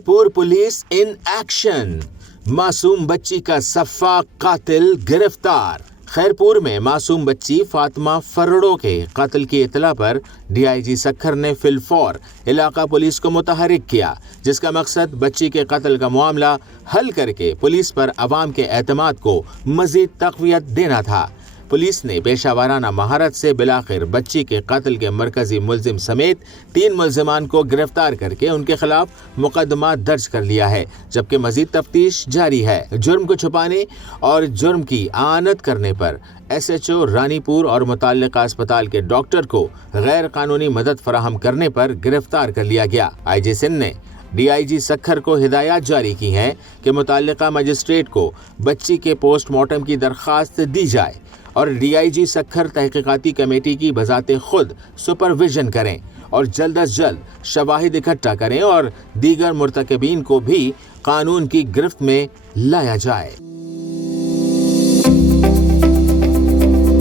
Khairpur police in action, معصوم بچی کا سفاک قاتل گرفتار۔ خیرپور میں معصوم بچی فاطمہ فرڑو کے قتل کی اطلاع پر ڈی آئی جی سکھر نے فی الفور علاقہ پولیس کو متحرک کیا، جس کا مقصد بچی کے قتل کا معاملہ حل کر کے پولیس پر عوام کے اعتماد کو مزید تقویت دینا تھا۔ پولیس نے پیشہ ورانہ مہارت سے بالآخر بچی کے قتل کے مرکزی ملزم سمیت 3 ملزمان کو گرفتار کر کے ان کے خلاف مقدمہ درج کر لیا ہے، جبکہ مزید تفتیش جاری ہے۔ جرم کو چھپانے اور جرم کی اعانت کرنے پر ایس ایچ او رانی پور اور متعلقہ اسپتال کے ڈاکٹر کو غیر قانونی مدد فراہم کرنے پر گرفتار کر لیا گیا۔ آئی جی سندھ نے ڈی آئی جی سکھر کو ہدایات جاری کی ہیں کہ متعلقہ مجسٹریٹ کو بچی کے پوسٹ مارٹم کی درخواست دی جائے اور ڈی آئی جی سکھر تحقیقاتی کمیٹی کی بذات خود سپرویژن کریں اور جلد از جلد شواہد اکٹھا کریں اور دیگر مرتکبین کو بھی قانون کی گرفت میں لایا جائے۔